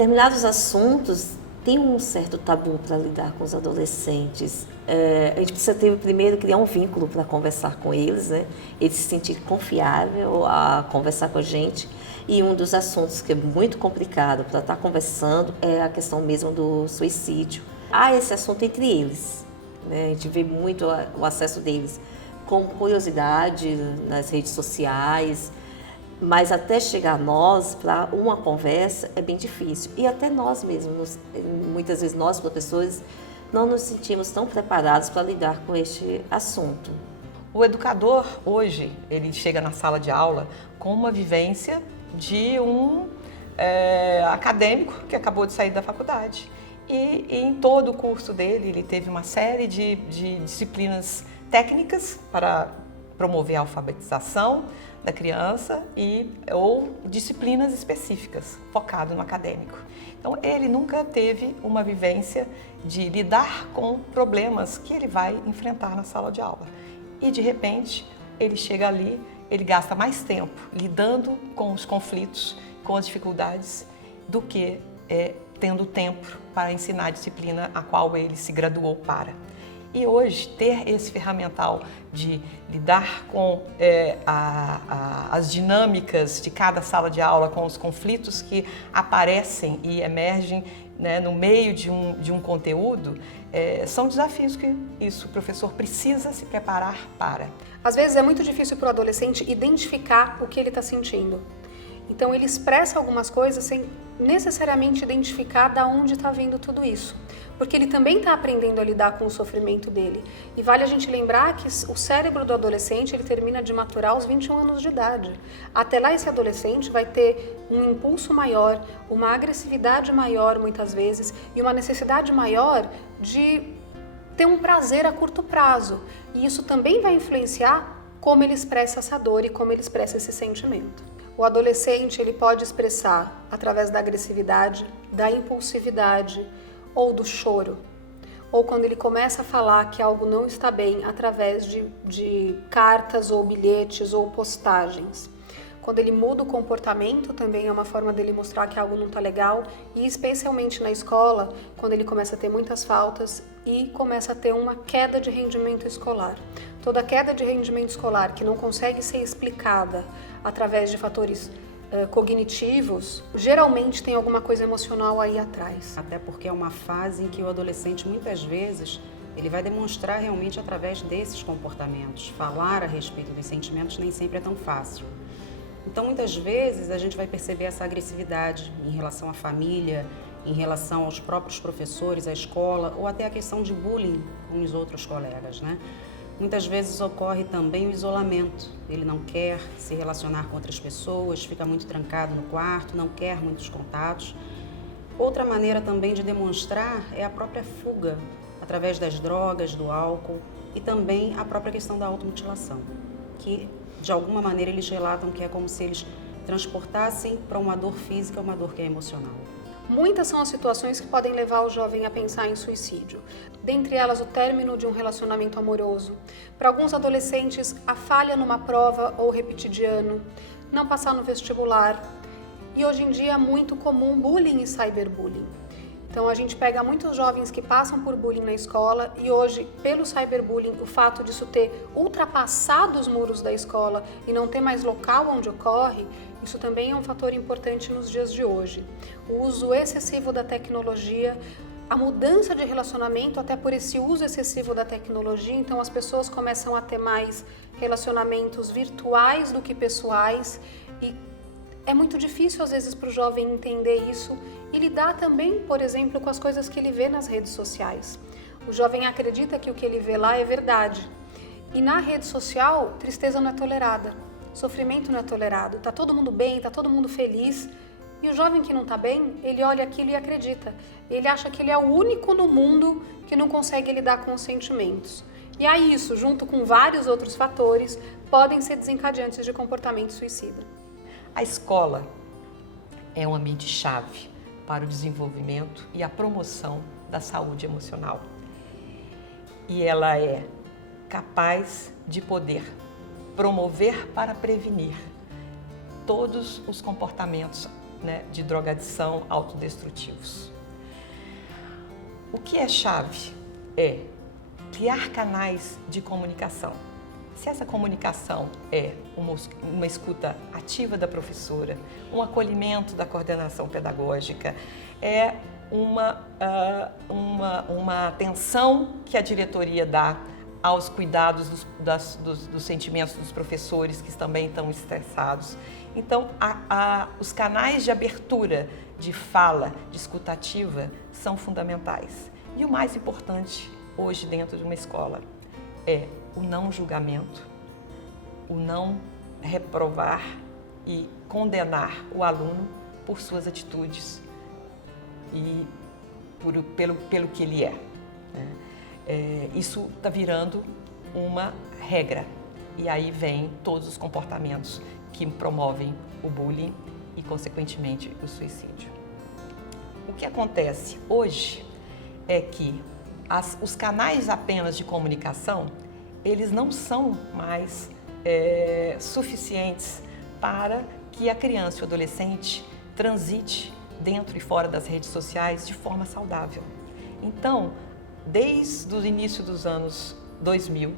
determinados assuntos tem um certo tabu para lidar com os adolescentes. A gente precisa primeiro criar um vínculo para conversar com eles, né? Eles se sentir confiável a conversar com a gente. E um dos assuntos que é muito complicado para estar conversando é a questão mesmo do suicídio. Há esse assunto entre eles, né? A gente vê muito o acesso deles com curiosidade nas redes sociais, mas até chegar a nós, para uma conversa, é bem difícil. E até nós mesmos, muitas vezes nós, professores, não nos sentimos tão preparados para lidar com este assunto. O educador, hoje, ele chega na sala de aula com uma vivência de um acadêmico que acabou de sair da faculdade. E em todo o curso dele, ele teve uma série de disciplinas técnicas para promover a alfabetização da criança ou disciplinas específicas, focado no acadêmico. Então, ele nunca teve uma vivência de lidar com problemas que ele vai enfrentar na sala de aula. E, de repente, ele chega ali, ele gasta mais tempo lidando com os conflitos, com as dificuldades, do que tendo tempo para ensinar a disciplina a qual ele se graduou para. E hoje, ter esse ferramental de lidar com as dinâmicas de cada sala de aula, com os conflitos que aparecem e emergem, né, no meio de um conteúdo, são desafios que o professor precisa se preparar para. Às vezes é muito difícil para o adolescente identificar o que ele está sentindo. Então ele expressa algumas coisas sem necessariamente identificar de onde está vindo tudo isso. Porque ele também está aprendendo a lidar com o sofrimento dele. E vale a gente lembrar que o cérebro do adolescente ele termina de maturar aos 21 anos de idade. Até lá esse adolescente vai ter um impulso maior, uma agressividade maior muitas vezes e uma necessidade maior de ter um prazer a curto prazo. E isso também vai influenciar como ele expressa essa dor e como ele expressa esse sentimento. O adolescente ele pode expressar através da agressividade, da impulsividade ou do choro. Ou quando ele começa a falar que algo não está bem através de cartas ou bilhetes ou postagens. Quando ele muda o comportamento também é uma forma dele mostrar que algo não está legal. E especialmente na escola, quando ele começa a ter muitas faltas e começa a ter uma queda de rendimento escolar. Toda queda de rendimento escolar que não consegue ser explicada através de fatores cognitivos, geralmente tem alguma coisa emocional aí atrás. Até porque é uma fase em que o adolescente, muitas vezes, ele vai demonstrar realmente através desses comportamentos. Falar a respeito dos sentimentos nem sempre é tão fácil. Então, muitas vezes, a gente vai perceber essa agressividade em relação à família, em relação aos próprios professores, à escola, ou até a questão de bullying com os outros colegas, né? Muitas vezes ocorre também o isolamento. Ele não quer se relacionar com outras pessoas, fica muito trancado no quarto, não quer muitos contatos. Outra maneira também de demonstrar é a própria fuga, através das drogas, do álcool e também a própria questão da automutilação, que de alguma maneira eles relatam que é como se eles transportassem para uma dor física, uma dor que é emocional. Muitas são as situações que podem levar o jovem a pensar em suicídio. Dentre elas, o término de um relacionamento amoroso. Para alguns adolescentes, a falha numa prova ou repetir de ano, não passar no vestibular. E hoje em dia é muito comum bullying e cyberbullying. Então a gente pega muitos jovens que passam por bullying na escola e hoje, pelo cyberbullying, o fato disso ter ultrapassado os muros da escola e não ter mais local onde ocorre, isso também é um fator importante nos dias de hoje. O uso excessivo da tecnologia, a mudança de relacionamento até por esse uso excessivo da tecnologia, então as pessoas começam a ter mais relacionamentos virtuais do que pessoais e é muito difícil às vezes para o jovem entender isso e lidar também, por exemplo, com as coisas que ele vê nas redes sociais. O jovem acredita que o que ele vê lá é verdade e na rede social tristeza não é tolerada. Sofrimento não é tolerado, tá todo mundo bem, tá todo mundo feliz e o jovem que não tá bem, ele olha aquilo e acredita. Ele acha que ele é o único no mundo que não consegue lidar com os sentimentos. E aí isso, junto com vários outros fatores, podem ser desencadeantes de comportamento suicida. A escola é um ambiente-chave para o desenvolvimento e a promoção da saúde emocional. E ela é capaz de poder promover para prevenir todos os comportamentos né, de drogadição autodestrutivos. O que é chave é criar canais de comunicação. Se essa comunicação é uma escuta ativa da professora, um acolhimento da coordenação pedagógica, é uma atenção que a diretoria dá aos cuidados dos sentimentos dos professores que também estão estressados. Então, os canais de abertura, de fala, de escuta ativa são fundamentais. E o mais importante hoje dentro de uma escola é o não julgamento, o não reprovar e condenar o aluno por suas atitudes e pelo que ele é. Isso está virando uma regra e aí vem todos os comportamentos que promovem o bullying e, consequentemente, o suicídio. O que acontece hoje é que os canais apenas de comunicação, eles não são mais suficientes para que a criança e o adolescente transite dentro e fora das redes sociais de forma saudável. Então, desde o início dos anos 2000,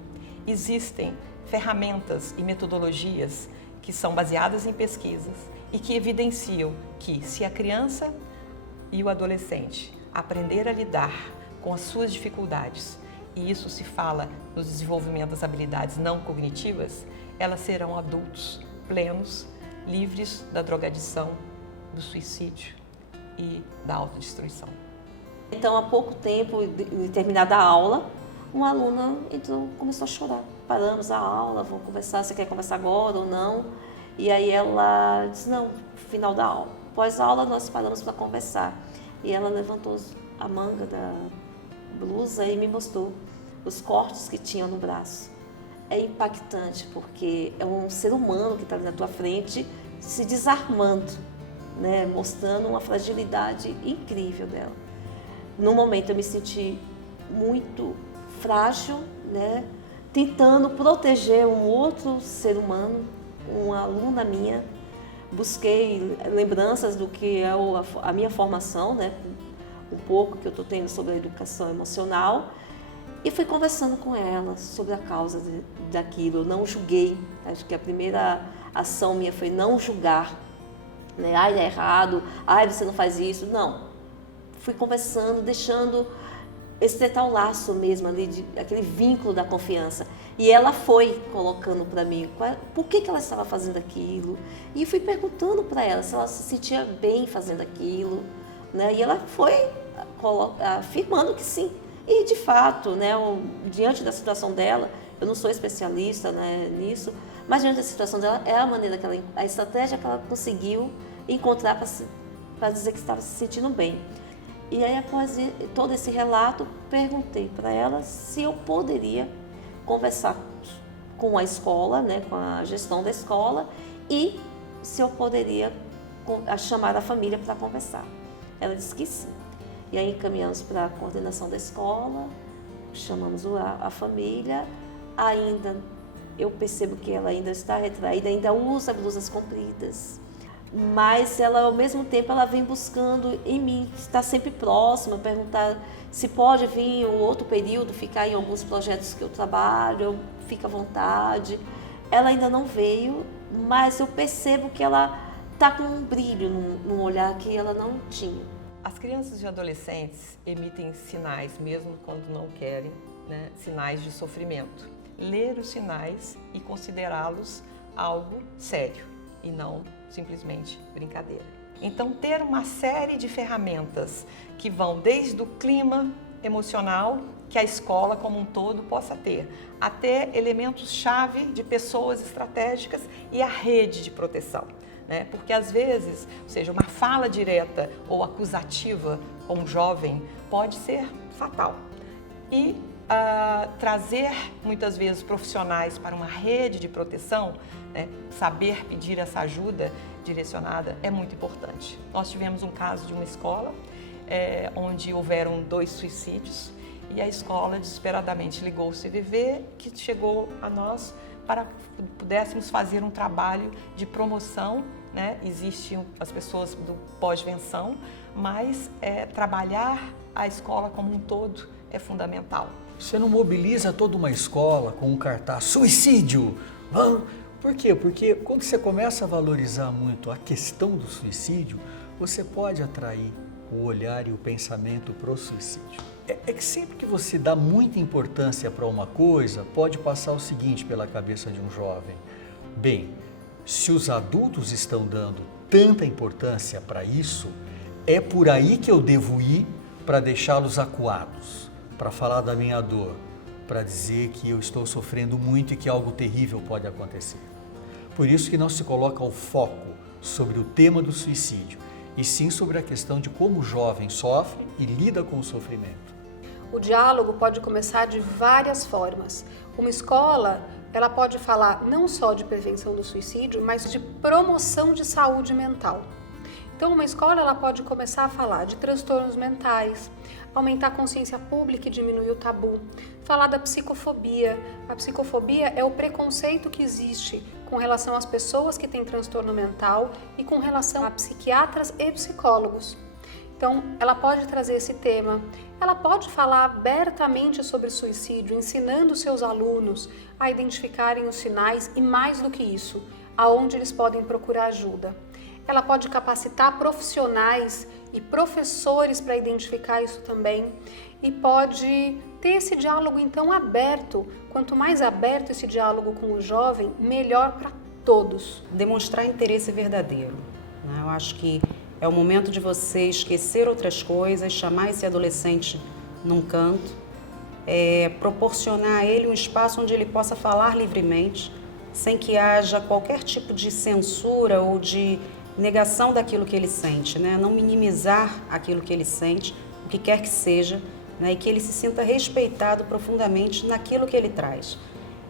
existem ferramentas e metodologias que são baseadas em pesquisas e que evidenciam que se a criança e o adolescente aprender a lidar com as suas dificuldades, e isso se fala no desenvolvimento das habilidades não cognitivas, elas serão adultos plenos, livres da drogadição, do suicídio e da autodestruição. Então, há pouco tempo, em determinada aula, uma aluna começou a chorar. Paramos a aula, vamos conversar, você quer conversar agora ou não? E aí ela disse, não, final da aula. Após a aula, nós paramos para conversar. E ela levantou a manga da blusa e me mostrou os cortes que tinham no braço. É impactante, porque é um ser humano que está ali na tua frente, se desarmando, né? Mostrando uma fragilidade incrível dela. No momento eu me senti muito frágil, né? Tentando proteger um outro ser humano, uma aluna minha. Busquei lembranças do que é a minha formação, né? Um pouco que eu estou tendo sobre a educação emocional. E fui conversando com ela sobre a causa daquilo. Eu não julguei. Acho que a primeira ação minha foi não julgar. Né? Ai, é errado. Ai, você não faz isso. Não. Fui conversando, deixando estreitar o laço mesmo ali, aquele vínculo da confiança. E ela foi colocando para mim por que ela estava fazendo aquilo. E fui perguntando para ela se ela se sentia bem fazendo aquilo. Né? E ela foi afirmando que sim. E, de fato, né, diante da situação dela, eu não sou especialista, né, nisso, mas diante da situação dela, é a maneira que a estratégia que ela conseguiu encontrar para dizer que estava se sentindo bem. E aí, após todo esse relato, perguntei para ela se eu poderia conversar com a escola, né, com a gestão da escola, e se eu poderia chamar a família para conversar. Ela disse que sim. E aí encaminhamos para a coordenação da escola, chamamos a família, ainda eu percebo que ela ainda está retraída, ainda usa blusas compridas, mas ela ao mesmo tempo ela vem buscando em mim, está sempre próxima, perguntar se pode vir um outro período, ficar em alguns projetos que eu trabalho, fica à vontade. Ela ainda não veio, mas eu percebo que ela está com um brilho no olhar que ela não tinha. As crianças e adolescentes emitem sinais, mesmo quando não querem, né? Sinais de sofrimento. Ler os sinais e considerá-los algo sério e não simplesmente brincadeira. Então, ter uma série de ferramentas que vão desde o clima emocional que a escola como um todo possa ter, até elementos-chave de pessoas estratégicas e a rede de proteção. Porque às vezes, ou seja, uma fala direta ou acusativa com um jovem pode ser fatal. E trazer muitas vezes profissionais para uma rede de proteção, né, saber pedir essa ajuda direcionada é muito importante. Nós tivemos um caso de uma escola onde houveram 2 suicídios e a escola desesperadamente ligou o CVV, que chegou a nós para que pudéssemos fazer um trabalho de promoção, né? Existem as pessoas do pós-venção, mas trabalhar a escola como um todo é fundamental. Você não mobiliza toda uma escola com um cartaz suicídio? Por quê? Porque quando você começa a valorizar muito a questão do suicídio, você pode atrair o olhar e o pensamento para o suicídio. É que sempre que você dá muita importância para uma coisa, pode passar o seguinte pela cabeça de um jovem. Bem, se os adultos estão dando tanta importância para isso, é por aí que eu devo ir para deixá-los acuados, para falar da minha dor, para dizer que eu estou sofrendo muito e que algo terrível pode acontecer. Por isso que não se coloca o foco sobre o tema do suicídio, e sim sobre a questão de como o jovem sofre e lida com o sofrimento. O diálogo pode começar de várias formas. Uma escola, ela pode falar não só de prevenção do suicídio, mas de promoção de saúde mental. Então, uma escola ela pode começar a falar de transtornos mentais, aumentar a consciência pública e diminuir o tabu, falar da psicofobia. A psicofobia é o preconceito que existe com relação às pessoas que têm transtorno mental e com relação a psiquiatras e psicólogos. Então, ela pode trazer esse tema, ela pode falar abertamente sobre suicídio, ensinando seus alunos a identificarem os sinais e, mais do que isso, aonde eles podem procurar ajuda. Ela pode capacitar profissionais e professores para identificar isso também e pode ter esse diálogo então aberto. Quanto mais aberto esse diálogo com o jovem, melhor para todos. Demonstrar interesse verdadeiro, né? Eu acho que é o momento de você esquecer outras coisas, chamar esse adolescente num canto, proporcionar a ele um espaço onde ele possa falar livremente, sem que haja qualquer tipo de censura ou de negação daquilo que ele sente, né? Não minimizar aquilo que ele sente, o que quer que seja, né? E que ele se sinta respeitado profundamente naquilo que ele traz.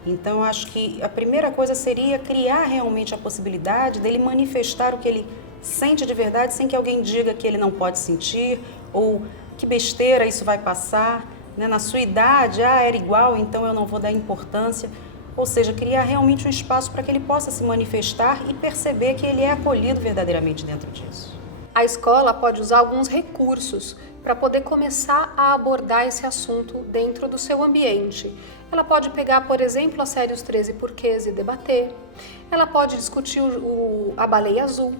Então, eu acho que a primeira coisa seria criar realmente a possibilidade dele manifestar o que ele sente de verdade, sem que alguém diga que ele não pode sentir, ou que besteira, isso vai passar, né? Na sua idade, era igual, então eu não vou dar importância. Ou seja, criar realmente um espaço para que ele possa se manifestar e perceber que ele é acolhido verdadeiramente dentro disso. A escola pode usar alguns recursos para poder começar a abordar esse assunto dentro do seu ambiente. Ela pode pegar, por exemplo, a série Os 13 Porquês e debater. Ela pode discutir a baleia azul.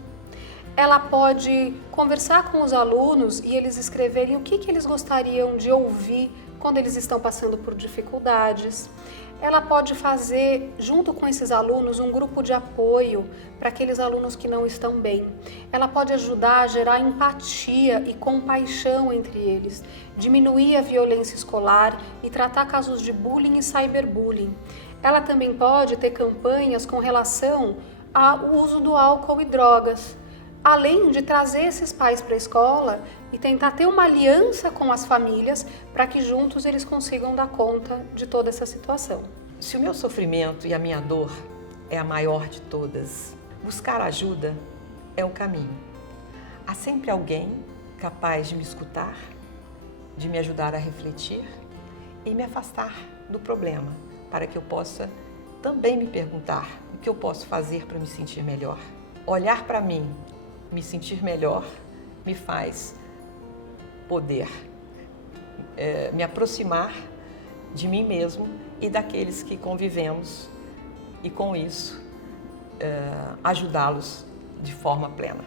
Ela pode conversar com os alunos e eles escreverem o que eles gostariam de ouvir quando eles estão passando por dificuldades. Ela pode fazer, junto com esses alunos, um grupo de apoio para aqueles alunos que não estão bem. Ela pode ajudar a gerar empatia e compaixão entre eles, diminuir a violência escolar e tratar casos de bullying e cyberbullying. Ela também pode ter campanhas com relação ao uso do álcool e drogas, além de trazer esses pais para a escola e tentar ter uma aliança com as famílias para que juntos eles consigam dar conta de toda essa situação. Se o meu sofrimento e a minha dor é a maior de todas, buscar ajuda é o caminho. Há sempre alguém capaz de me escutar, de me ajudar a refletir e me afastar do problema, para que eu possa também me perguntar o que eu posso fazer para me sentir melhor. Olhar para mim, me sentir melhor, me faz poder me aproximar de mim mesmo e daqueles que convivemos e, com isso, ajudá-los de forma plena.